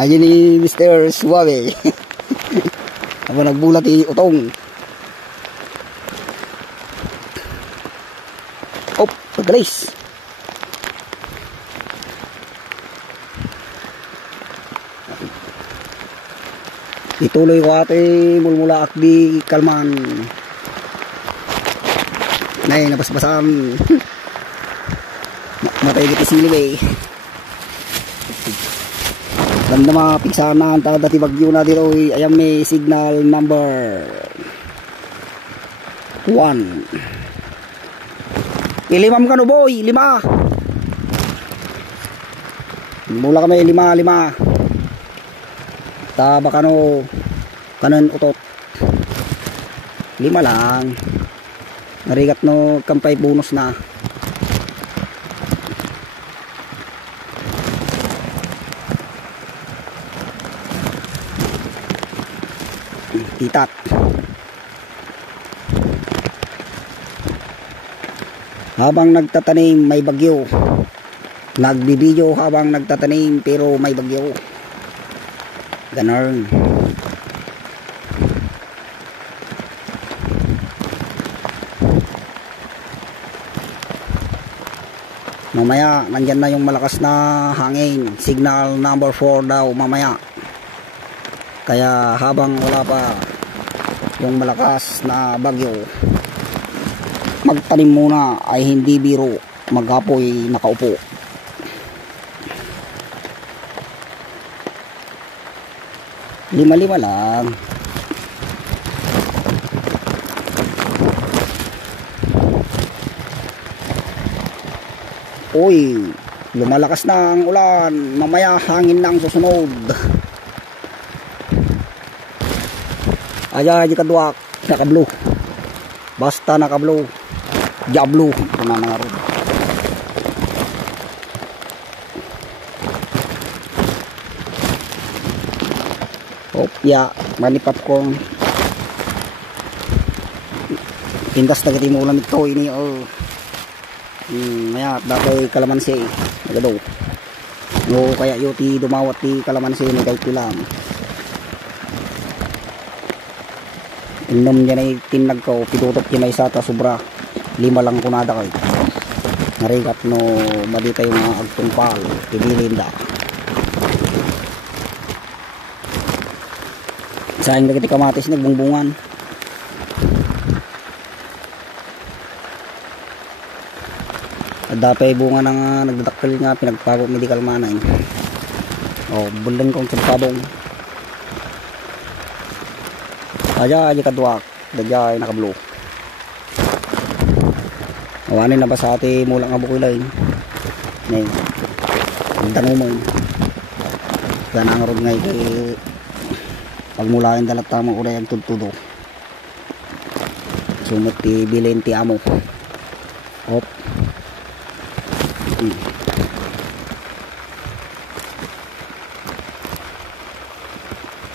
Ayan ni Mr. Suave. Ako nagbulat utong. Op, pagalis. Ituloy ko ate mulmula akdi kalman. Nay, nabasbasan. Matay kita silib eh. Ganda mga pigsana ang dati bagyo na dito. Ayan may signal number 1. Ilimam ka no boy, 5. Mula kami 5. Taba ka no, kanan utot. 5 lang. Narigat no kampay bonus na. Titak. Habang nagtatanim may bagyo. Nagbibideo habang nagtatanim pero may bagyo. Ganun. Mamaya nandyan na yung malakas na hangin. Signal number 4 daw mamaya. Kaya habang wala pa yung malakas na bagyo, magtanim muna ay hindi biro, maghapoy nakaupo. Lima lang. Uy, lumalakas na ang ulan, mamaya hangin na ang susunod. Aja di kaduak naka-blue. Basta naka-blue. Diablo ito na nga ron. Opya, mani popcorn. Pintas na gati mo ulam ito ini oh. Maya dapat kalamansi nagadaw. No kaya yuti dumawat di kalamansi ni kahit lang. Inom niya na itinag ko, pinutot niya na isa ta sobra. 5 lang kunada kayo. Narigat no, madita yung mga agtungpal, pibilinda. Sayang na kiti kamatis nagbungbungan. At dapay bunga na nga nagdadakkel nga, pinagpabok medical manay. O, bulan kong pinagpabong. Aja aja kaduak, dajay naka-blue. Awanin na ba sa ati mulang abukoy lain. Nay. Tanumon. Ganang rod ngay kay pagmulain dalat tamang uray ang tudtudo. Sumot ti bilin ti amo. Hop.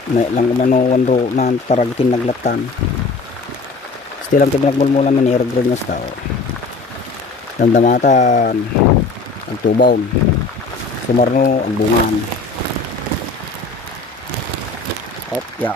May lang kumano wanro na taragitin naglatan. Still lang pinagmulmula man i-regret niya sa tao. Damdamatan agtubaw. Sumarno ang bungan. Hop ya.